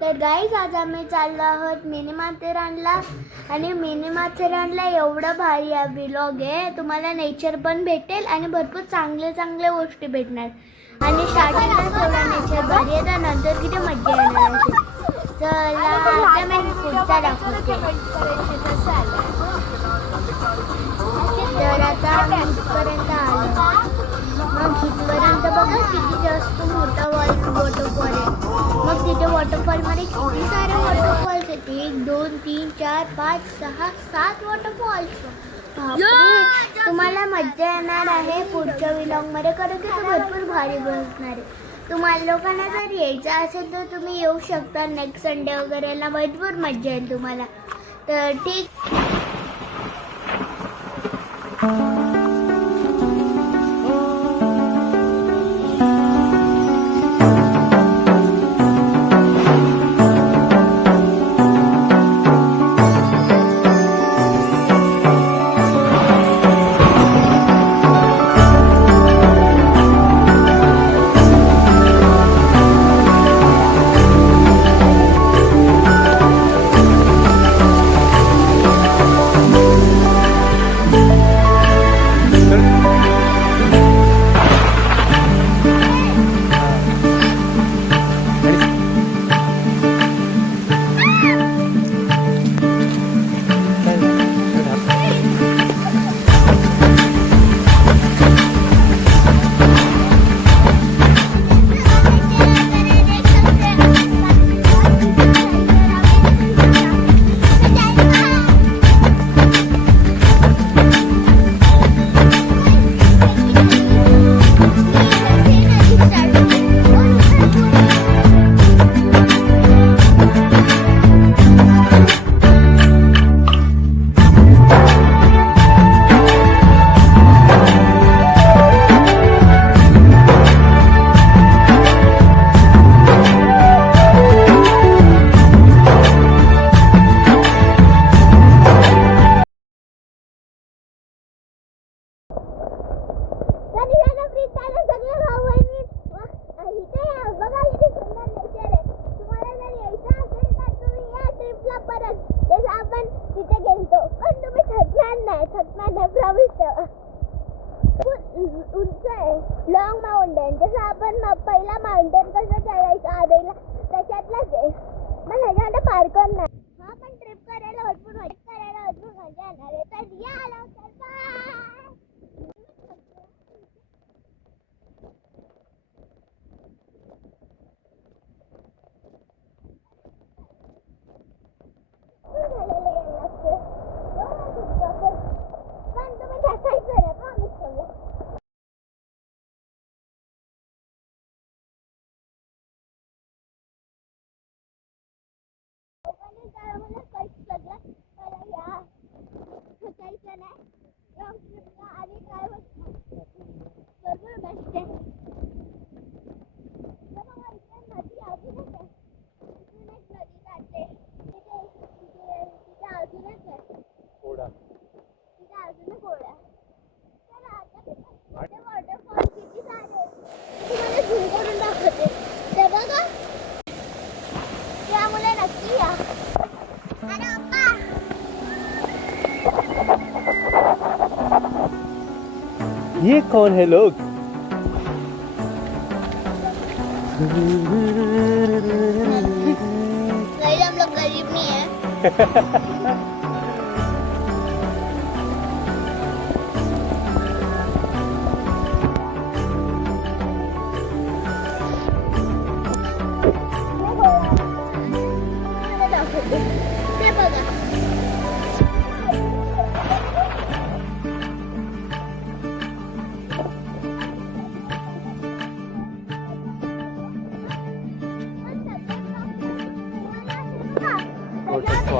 तर गाईज आज आम्ही चाललो आहोत मिनी माथेरानला आणि मिनी माथेरानला एवढं भारी हा व्लॉग आहे. तुम्हाला नेचर पण भेटेल आणि भरपूर चांगल्या गोष्टी भेटणार आणि स्टार्टिंगला थोडा नेचर भारी आहे तर नंतर किती मजा येणार असेल. चला आता मी पुढचा दाखवते. तर आता आम्ही इथपर्यंत आलो. मग इथपर्यंत बघा किती जास्त मोठा वॉटरफॉल आहे. मग तिथे वॉटरफॉलमध्ये किती सारे वॉटरफॉल्स आहेत. 1 2 3 4 5 6 7 वॉटरफॉल्स. तुम्हाला मज्जा येणार आहे पुढच्या व्लॉगमध्ये कारण की तो भरपूर भारी बसणार आहे. तुम्हाला लोकांना जर यायचं असेल तर तुम्ही येऊ शकता. नेक्स्ट संडे वगैरेला भरपूर मज्जा येईल तुम्हाला. तर ठीक. उंच आहे लॉंग माउंटेन. जसं आपण पहिला माउंटेन कसं चढायचं आधीला त्याच्यातलाच आहे. पण ह्याच्यामध्ये पार्क नाही. हा पण ट्रिप करायला भरपूर मजा येणार आहे. तर या लवकर. ये कौन है लोग? हम लोग गरीब नहीं है.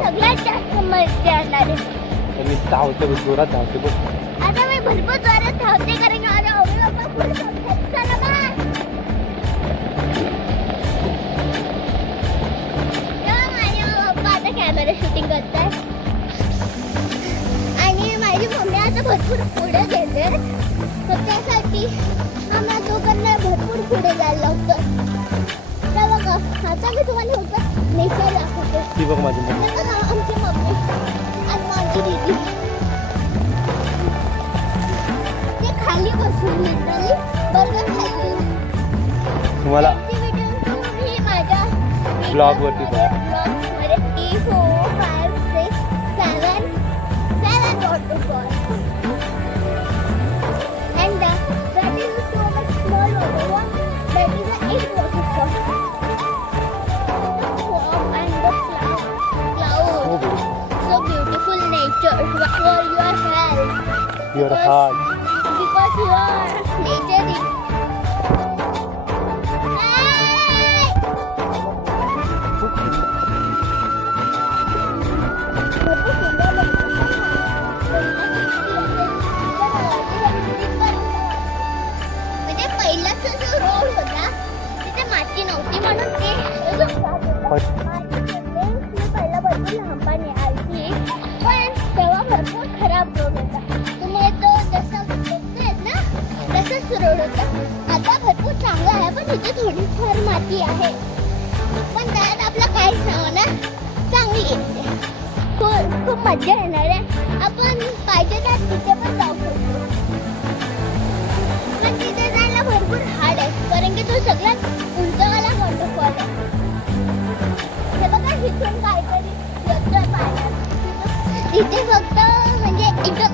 सगळ्यात जास्त मजा येणार आहे. मी धावते जोरात धावते बघ. आता मी भरपूर जोरात धावते कारण की माझ्या अवलंबन चला बाय. माझ्या पप्पा आता कॅमेरा शूटिंग करताय आणि माझी मम्मी आता भरपूर पुढे गेले. तर त्यासाठी आम्हाला दोघांना भरपूर पुढे जायला लागतं. बघा आता मी तुम्हाला फक्त नेचर दाखवते. ती बघ माझी मम्मी. आता बघा आमची मम्मी आणि माझी दीदी ते खाली बसून लिटरली बर्गर खाल्ले. तुम्हाला व्हिडिओ तुम्ही माझ्या ब्लॉग वरती बघा. ब्लॉग्समध्ये 3, 4, 5, 6, 7 waterfall. And that is so much small waterfall. That is a 8 waterfall. Fog and the cloud. So beautiful nature for your health. Your heart. Because your nature is. Hey! म्हणजे पहिलाच जो road होता तिथे माती नव्हती म्हणून ते मी पहिला भरपूर लहानपणी आली पण तेव्हा भरपूर खराब रोड होता. तुम्ही तो जसा बघतोय ना तसाच रोड होता. आता भरपूर चांगला आहे पण तिथे थोडीफार माती आहे. पण त्यात आपलं काहीच नाव ना चांगली येते. खूप मजा येणार आहे. आपण पाहिजे तर तिथे पण जाऊ शकतो. पण तिथे जायला भरपूर हार्ड आहे कारण की तो सगळ्यात उंचवाला वॉटरफॉल आहे. हे बघा इथून काहीतरी येतोय पाण्यात. तिथे फक्त म्हणजे एकदम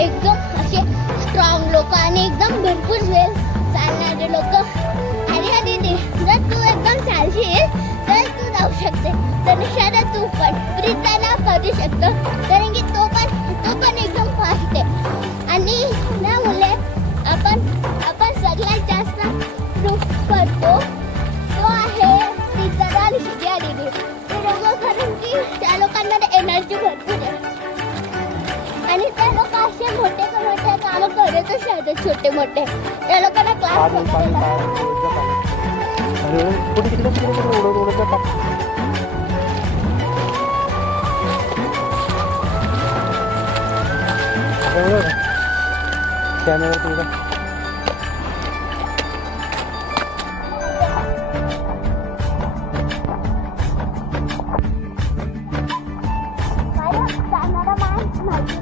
एकदम असे स्ट्रॉंग लोक आणि एकदम भरपूर वेळ चालणारे लोक. आणि दीदी जर तू एकदम चालशील तर तू जाऊ शकते. तनुषाला तू पण प्रीताला करू शकतो कारण की तो पण एकदम फास्ट आहे. आणि ना मुले आपण सगळ्यात जास्त प्रूफ करतो तो आहे प्रीताला आणि शिजा दीदी. ते लोक कारण की त्या लोकांना एनर्जी भरपूर आहे आणि त्या लोक असे मोठे कामं करतच राहतात छोटे मोठे. त्या लोकांना क्लास वगैरे लागतो. कॅमेरा तुमचा जाणारा माणूस नाही.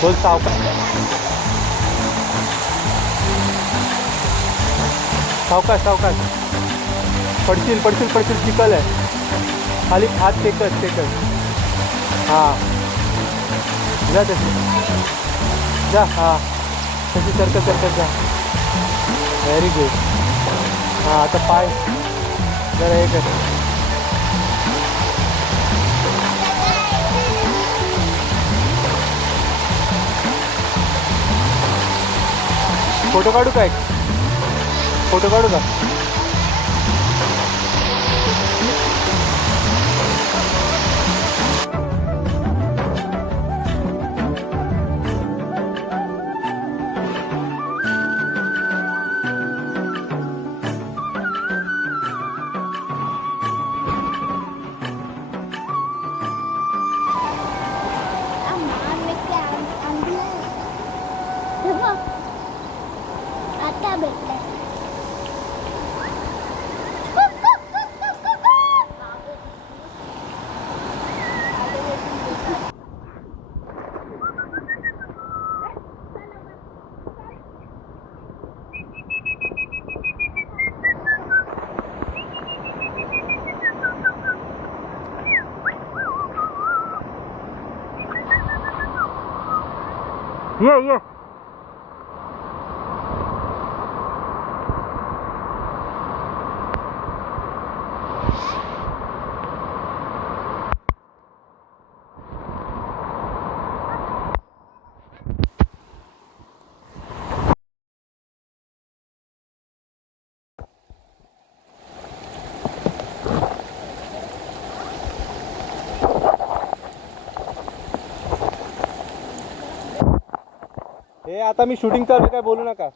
बोल सावकाश सावकाश सावकाश. पडशील चिखल आहे. खाली हात टेकत हां जा तशी जा. हां तशी सरकत जा. Very good. हां आता पाय जरा हे कर. फोटो काढू का? फोटो काढू का? आता भेटलं. ये हे आता मी शूटिंग चालू आहे, काय बोलू नका.